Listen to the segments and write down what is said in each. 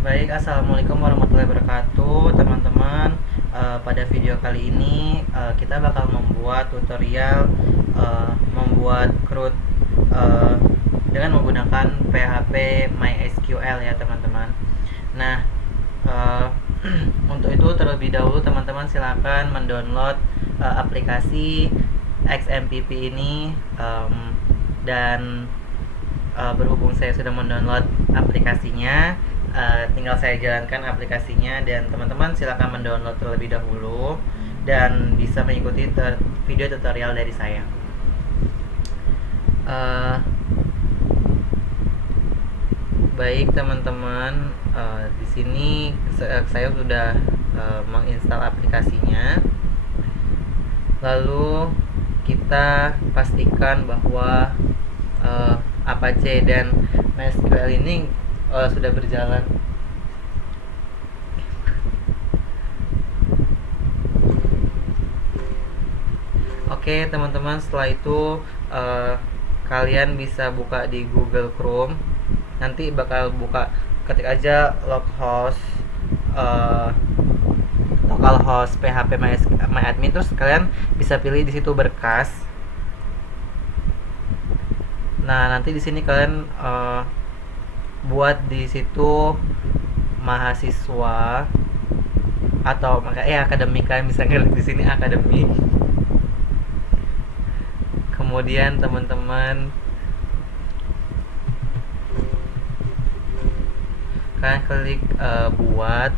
Baik, assalamualaikum warahmatullahi wabarakatuh, teman-teman. Pada video kali ini kita bakal membuat tutorial membuat CRUD eh, dengan menggunakan PHP MySQL ya, teman-teman. Nah, eh, untuk itu terlebih dahulu teman-teman silakan mendownload aplikasi XMPP ini, dan berhubung saya sudah mendownload aplikasinya, tinggal saya jalankan aplikasinya dan teman-teman silakan mendownload terlebih dahulu dan bisa mengikuti video tutorial dari saya. Uh, Baik teman-teman, di sini saya sudah menginstal aplikasinya. Lalu kita pastikan bahwa Apache dan MySQL ini sudah berjalan. Oke teman-teman, setelah itu kalian bisa buka di Google Chrome. Nanti bakal buka, ketik aja localhost localhost php myadmin, terus kalian bisa pilih di situ berkas. Nah, nanti di sini kalian buat di situ mahasiswa atau akademik, kalian bisa ngelik di sini akademik. Kemudian teman-teman kalian klik buat.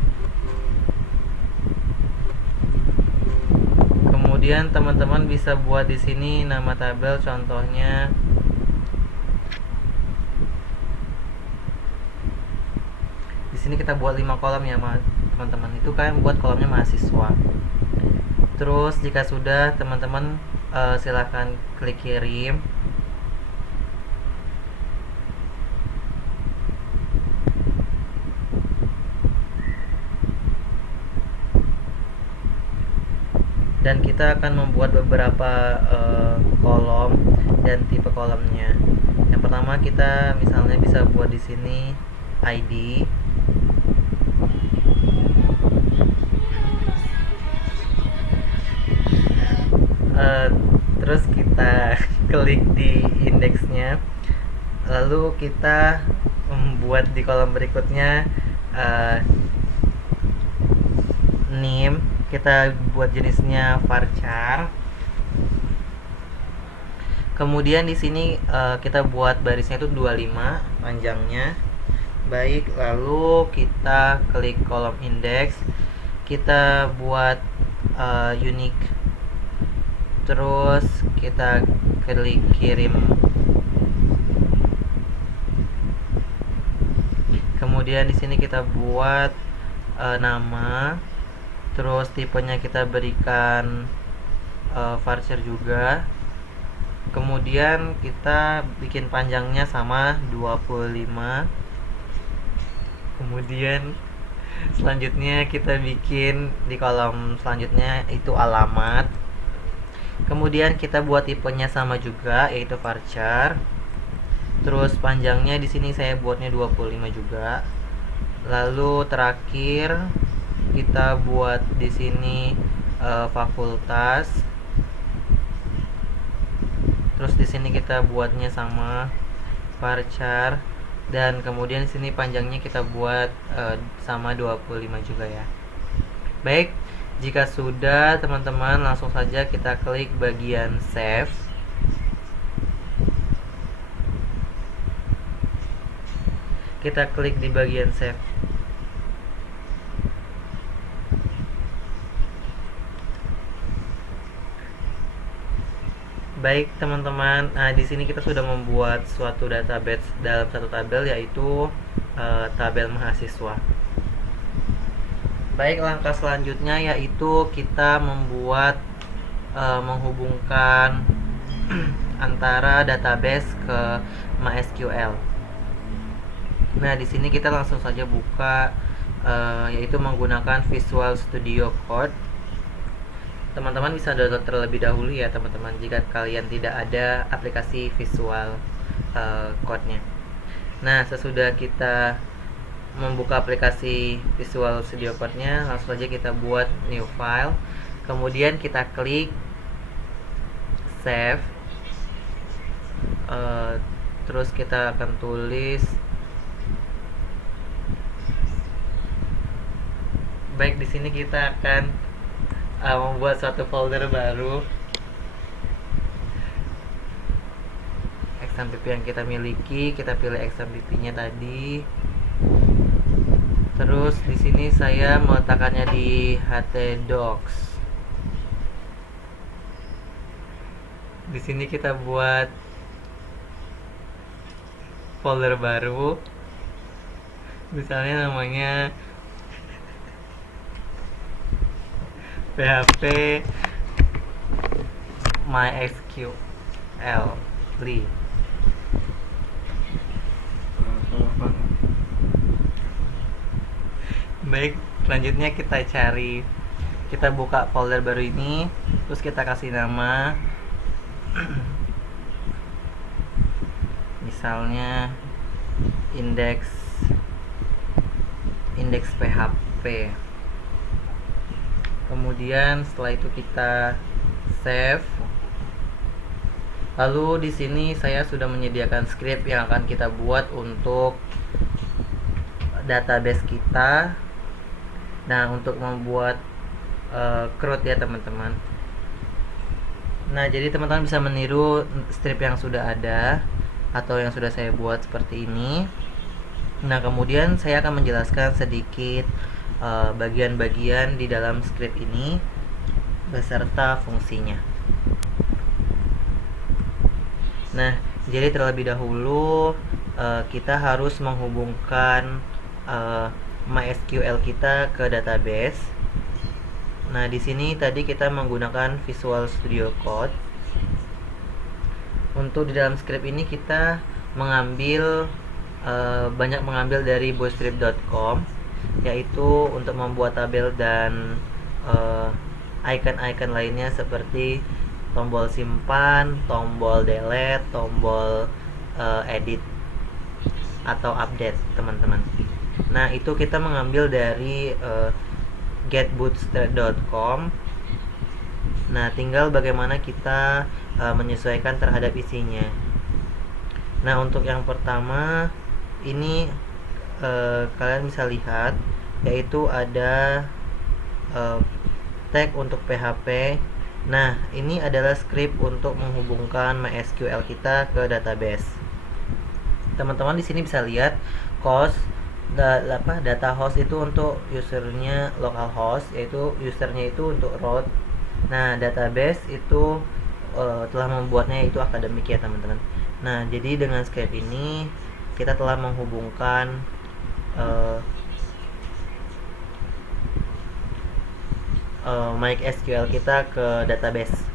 Kemudian teman-teman bisa buat di sini nama tabel, contohnya di sini kita buat 5 kolom ya teman-teman. Itu kalian buat kolomnya mahasiswa. Terus jika sudah, teman-teman silahkan klik kirim. Dan kita akan membuat beberapa kolom dan tipe kolomnya. Yang pertama kita misalnya bisa buat di sini ID. Terus kita klik di indeksnya. Lalu kita membuat di kolom berikutnya name. Kita buat jenisnya varchar. Kemudian di sini kita buat barisnya itu 25 panjangnya. Baik, lalu kita klik kolom indeks. Kita buat unique. Terus kita klik kirim. Kemudian di sini kita buat nama. Terus tipenya kita berikan varchar juga. Kemudian kita bikin panjangnya sama 25. Kemudian selanjutnya kita bikin di kolom selanjutnya itu alamat. Kemudian kita buat tipenya sama juga, yaitu varchar. Terus panjangnya di sini saya buatnya 25 juga. Lalu terakhir kita buat di sini fakultas. Terus di sini kita buatnya sama varchar, dan kemudian di sini panjangnya kita buat sama 25 juga ya. Baik, jika sudah teman-teman, langsung saja kita klik bagian save. Kita klik di bagian save. Baik teman-teman, nah di sini kita sudah membuat suatu database dalam satu tabel, yaitu tabel mahasiswa. Baik, langkah selanjutnya yaitu kita membuat menghubungkan antara database ke MySQL. Nah, di sini kita langsung saja buka, yaitu menggunakan Visual Studio Code. Teman-teman bisa download terlebih dahulu ya teman-teman, jika kalian tidak ada aplikasi Visual Code-nya. Nah, sesudah kita membuka aplikasi Visual Studio Code-nya, langsung saja kita buat new file. Kemudian kita klik save. Terus kita akan tulis, baik, di sini kita akan membuat suatu folder baru XMPP yang kita miliki. Kita pilih XMPP-nya tadi. Terus di sini saya meletakkannya di htdocs. Di sini kita buat folder baru, misalnya namanya PHP MySQL 3. Baik, selanjutnya kita buka folder baru ini, terus kita kasih nama misalnya index PHP. Kemudian setelah itu kita save. Lalu di sini saya sudah menyediakan script yang akan kita buat untuk database kita. Nah, untuk membuat CRUD ya teman-teman. Nah, jadi teman-teman bisa meniru strip yang sudah ada atau yang sudah saya buat seperti ini. Nah, kemudian saya akan menjelaskan sedikit bagian-bagian di dalam script ini beserta fungsinya. Nah, jadi terlebih dahulu kita harus menghubungkan MySQL kita ke database. Nah, di sini tadi kita menggunakan Visual Studio Code. Untuk di dalam script ini kita banyak mengambil dari bootstrap.com, yaitu untuk membuat tabel dan icon-icon lainnya seperti tombol simpan, tombol delete, tombol edit atau update, teman-teman. Nah, itu kita mengambil dari getbootstrap.com. Nah, tinggal bagaimana kita menyesuaikan terhadap isinya. Nah, untuk yang pertama ini kalian bisa lihat, yaitu ada tag untuk PHP. Nah, ini adalah script untuk menghubungkan MySQL kita ke database. Teman-teman di sini bisa lihat data host itu untuk usernya localhost, yaitu usernya itu untuk root. Nah, database itu telah membuatnya itu akademik ya teman-teman. Nah, jadi dengan script ini kita telah menghubungkan MySQL kita ke database.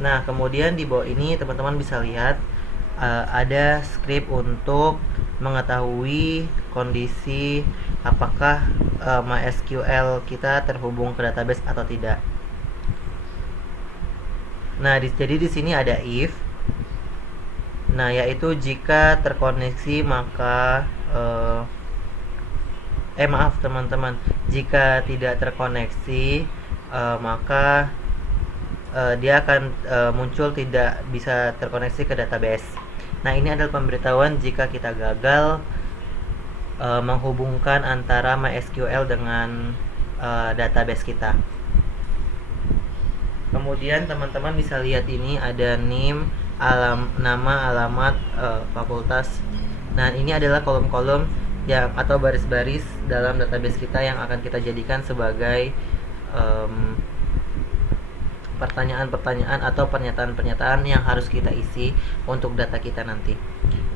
Nah, kemudian di bawah ini teman-teman bisa lihat ada script untuk mengetahui kondisi apakah MySQL kita terhubung ke database atau tidak. Nah, jadi di sini ada if. Nah, yaitu jika terkoneksi maka maaf teman-teman, jika tidak terkoneksi maka dia akan muncul tidak bisa terkoneksi ke database. Nah, ini adalah pemberitahuan jika kita gagal menghubungkan antara MySQL dengan database kita. Kemudian teman-teman bisa lihat ini ada name, nama, alamat, fakultas. Nah, ini adalah kolom-kolom yang atau baris-baris dalam database kita yang akan kita jadikan sebagai pertanyaan-pertanyaan atau pernyataan-pernyataan yang harus kita isi untuk data kita nanti.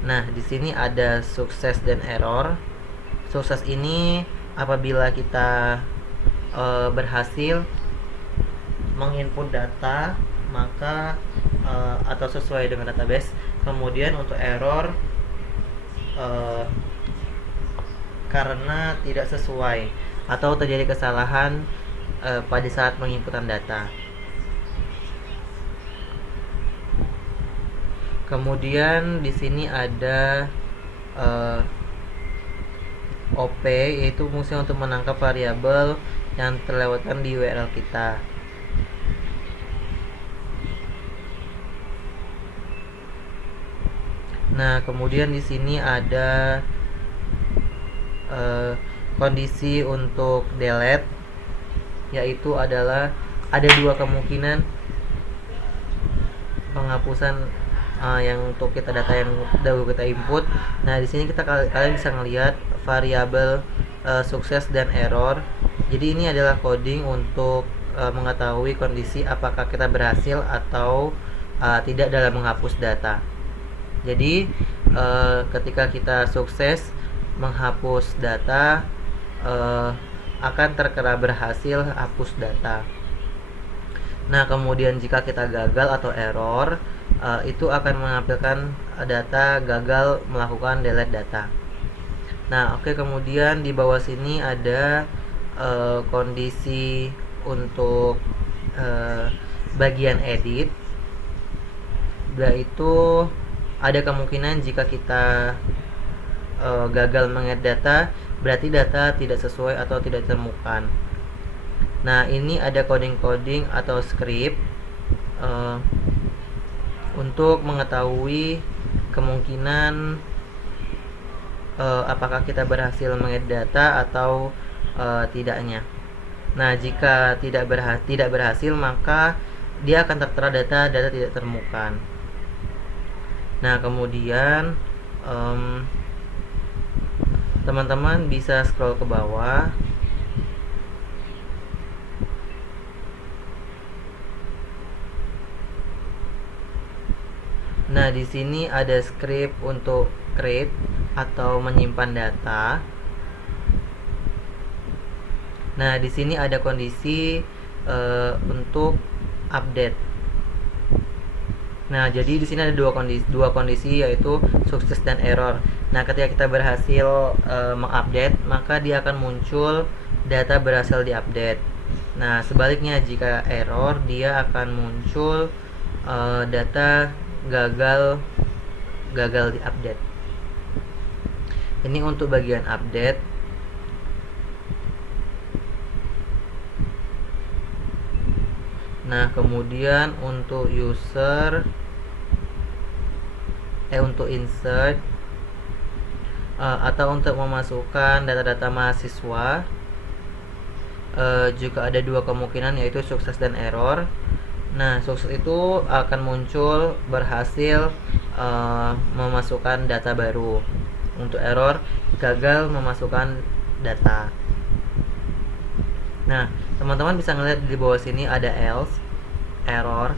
Nah, di sini ada sukses dan error. Sukses ini apabila kita berhasil menginput data maka atau sesuai dengan database. Kemudian untuk error karena tidak sesuai atau terjadi kesalahan pada saat penginputan data. Kemudian di sini ada OP, yaitu fungsi untuk menangkap variabel yang terlewatkan di URL kita. Nah, kemudian di sini ada kondisi untuk delete, yaitu adalah ada dua kemungkinan penghapusan yang untuk data yang dahulu kita input. Nah, di sini kalian bisa melihat variabel sukses dan error. Jadi ini adalah coding untuk mengetahui kondisi apakah kita berhasil atau tidak dalam menghapus data. Jadi ketika kita sukses menghapus data, akan terkena berhasil hapus data. Nah, kemudian jika kita gagal atau error, itu akan menampilkan data gagal melakukan delete data. Nah, oke, kemudian di bawah sini ada kondisi untuk bagian edit, yaitu ada kemungkinan jika kita gagal mengedit data, berarti data tidak sesuai atau tidak ditemukan. Nah, ini ada coding-coding atau script untuk mengetahui kemungkinan apakah kita berhasil mengedit data atau tidaknya. Nah, jika tidak berhasil, maka dia akan tertera data tidak ditemukan. Nah, kemudian teman-teman bisa scroll ke bawah. Nah, di sini ada script untuk create atau menyimpan data. Nah, di sini ada kondisi untuk update. Nah, jadi di sini ada dua kondisi yaitu sukses dan error. Nah, ketika kita berhasil mengupdate, maka dia akan muncul data berhasil diupdate. Nah, sebaliknya jika error, dia akan muncul data gagal diupdate. Ini untuk bagian update. Nah, kemudian untuk untuk insert atau untuk memasukkan data-data mahasiswa, juga ada dua kemungkinan, yaitu sukses dan error. Nah, sukses itu akan muncul berhasil memasukkan data baru. Untuk error, gagal memasukkan data. Nah, teman-teman bisa ngeliat di bawah sini ada else, error,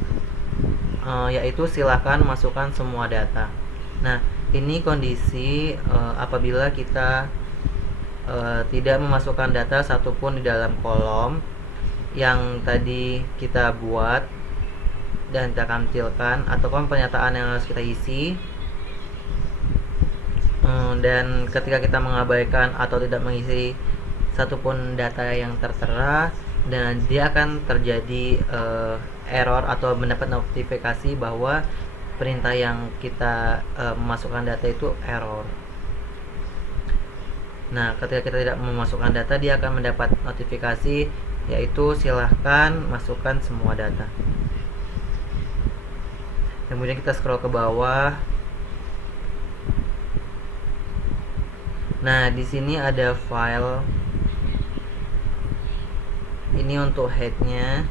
yaitu silakan masukkan semua data. Nah, ini kondisi apabila kita tidak memasukkan data satupun di dalam kolom yang tadi kita buat dan kita tampilkan, ataupun pernyataan yang harus kita isi. Dan ketika kita mengabaikan atau tidak mengisi satupun data yang tertera, dan dia akan terjadi error atau mendapat notifikasi bahwa perintah yang kita memasukkan data itu error. Nah, ketika kita tidak memasukkan data, dia akan mendapat notifikasi, yaitu silahkan masukkan semua data. Kemudian kita scroll ke bawah. Nah, di sini ada file. Ini untuk headnya.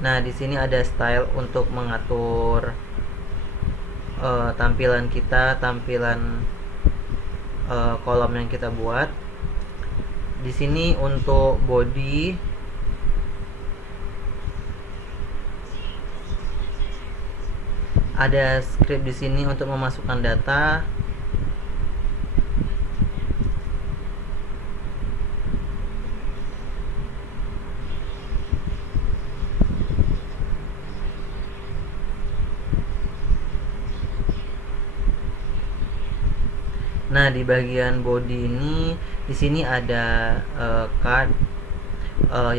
Nah, di sini ada style untuk mengatur tampilan kita, kolom yang kita buat. Di sini untuk body, ada script di sini untuk memasukkan data. Nah, di bagian body ini, di sini ada card,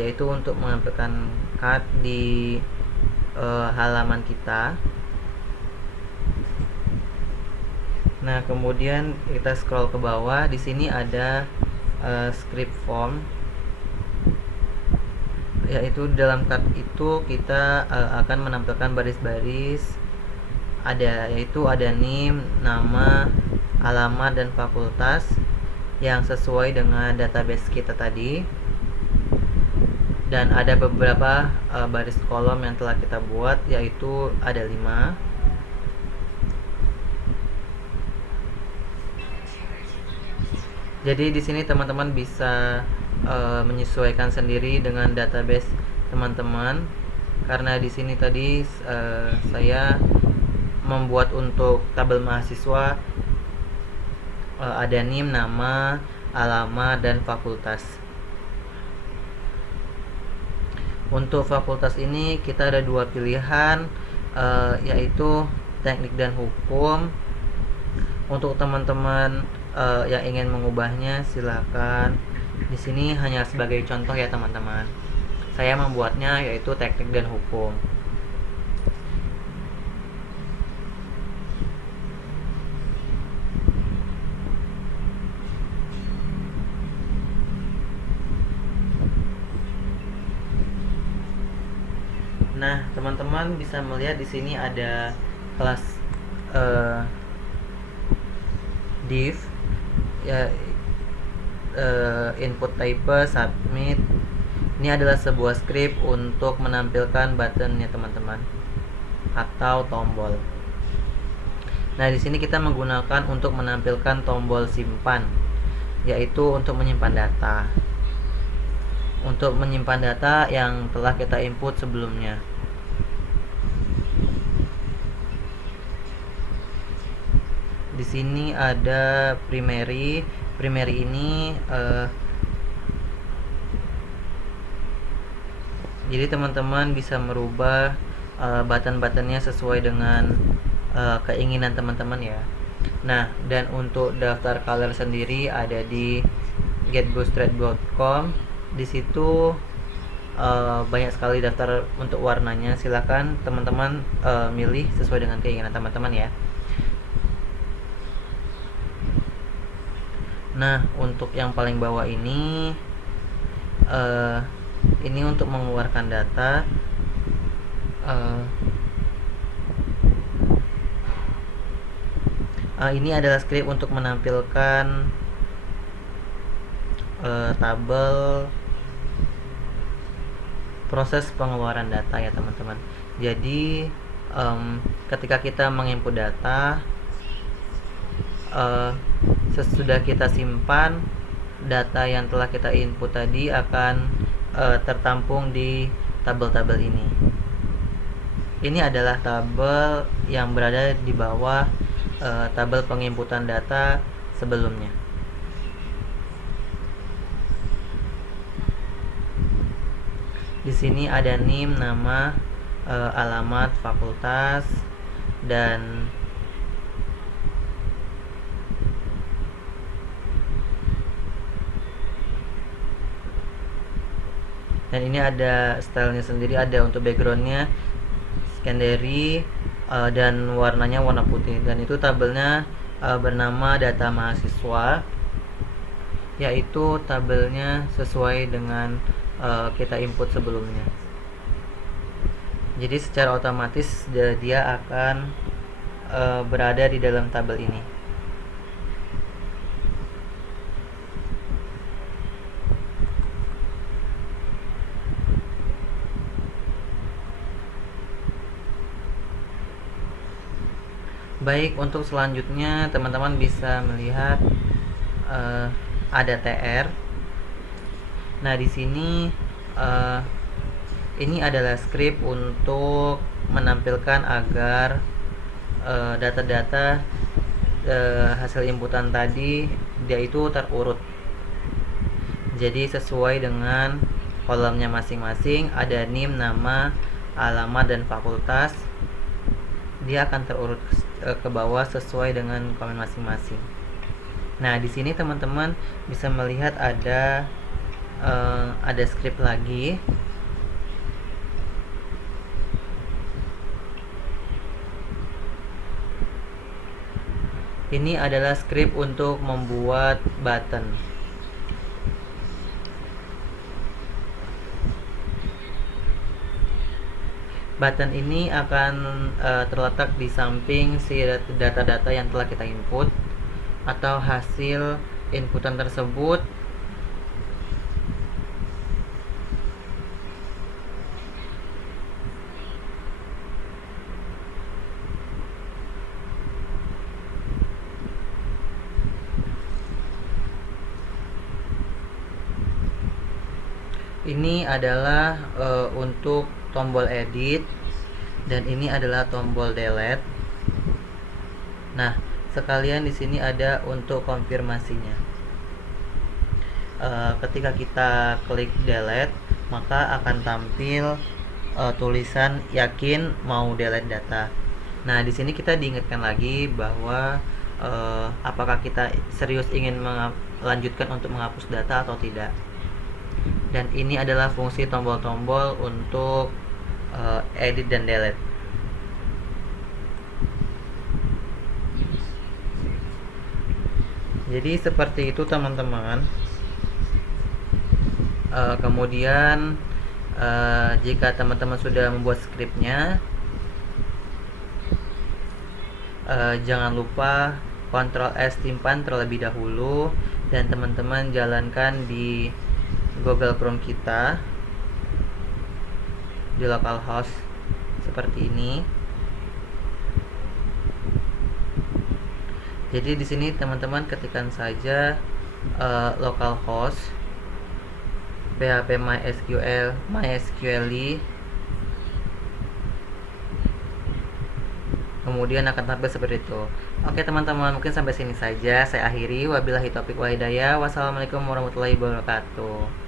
yaitu untuk menampilkan card di halaman kita. Nah, kemudian kita scroll ke bawah. Di sini ada script form, yaitu dalam card itu kita akan menampilkan baris-baris, yaitu ada NIM, nama, alamat, dan fakultas yang sesuai dengan database kita tadi. Dan ada beberapa baris kolom yang telah kita buat, yaitu ada 5. Jadi di sini teman-teman bisa menyesuaikan sendiri dengan database teman-teman, karena di sini tadi saya membuat untuk tabel mahasiswa ada NIM, nama, alamat, dan fakultas. Untuk fakultas ini kita ada 2 pilihan, yaitu teknik dan hukum. Untuk teman-teman yang ingin mengubahnya, silakan. Di sini hanya sebagai contoh ya teman-teman. Saya membuatnya yaitu teknik dan hukum. Nah, teman-teman bisa melihat di sini ada kelas div, ya, input type, submit. Ini adalah sebuah script untuk menampilkan buttonnya teman-teman, atau tombol. Nah, di sini kita menggunakan untuk menampilkan tombol simpan, yaitu untuk menyimpan data. Untuk menyimpan data yang telah kita input sebelumnya. Di sini ada primary. Primary ini jadi teman-teman bisa merubah button-buttonnya sesuai dengan keinginan teman-teman ya. Nah, dan untuk daftar color sendiri ada di getboostred.com. Di situ banyak sekali daftar untuk warnanya. Silakan teman-teman milih sesuai dengan keinginan teman-teman ya. Nah, untuk yang paling bawah ini untuk mengeluarkan data. Ini adalah script untuk menampilkan tabel proses pengeluaran data ya teman-teman. Jadi ketika kita menginput data, sesudah kita simpan, data yang telah kita input tadi akan tertampung di tabel-tabel ini. Ini adalah tabel yang berada di bawah tabel penginputan data sebelumnya. Di sini ada NIM, nama, alamat, fakultas, dan ini ada stylenya sendiri, ada untuk backgroundnya secondary, dan warnanya warna putih, dan itu tabelnya bernama data mahasiswa, yaitu tabelnya sesuai dengan kita input sebelumnya. Jadi secara otomatis dia akan berada di dalam tabel ini. Baik, untuk selanjutnya teman-teman bisa melihat ada TR. Nah, di sini ini adalah script untuk menampilkan agar data-data hasil inputan tadi dia itu terurut. Jadi sesuai dengan kolomnya masing-masing, ada NIM, nama, alamat, dan fakultas. Dia akan terurut ke bawah sesuai dengan kolom masing-masing. Nah, di sini teman-teman bisa melihat ada script lagi. Ini adalah script untuk membuat button. Button ini akan terletak di samping si data-data yang telah kita input atau hasil inputan tersebut. Ini adalah untuk tombol edit dan ini adalah tombol delete. Nah, sekalian di sini ada untuk konfirmasinya. Ketika kita klik delete, maka akan tampil tulisan yakin mau delete data. Nah, di sini kita diingatkan lagi bahwa apakah kita serius ingin melanjutkan untuk menghapus data atau tidak. Dan ini adalah fungsi tombol-tombol untuk edit dan delete. Jadi seperti itu teman-teman. Kemudian jika teman-teman sudah membuat skripnya, jangan lupa Ctrl S simpan terlebih dahulu dan teman-teman jalankan di Google Chrome kita di localhost seperti ini. Jadi di sini teman-teman ketikkan saja localhost php mysqli, kemudian akan tampil seperti itu. Oke teman-teman, mungkin sampai sini saja saya akhiri. Wabillahi taufiq wal hidayah. Wassalamualaikum warahmatullahi wabarakatuh.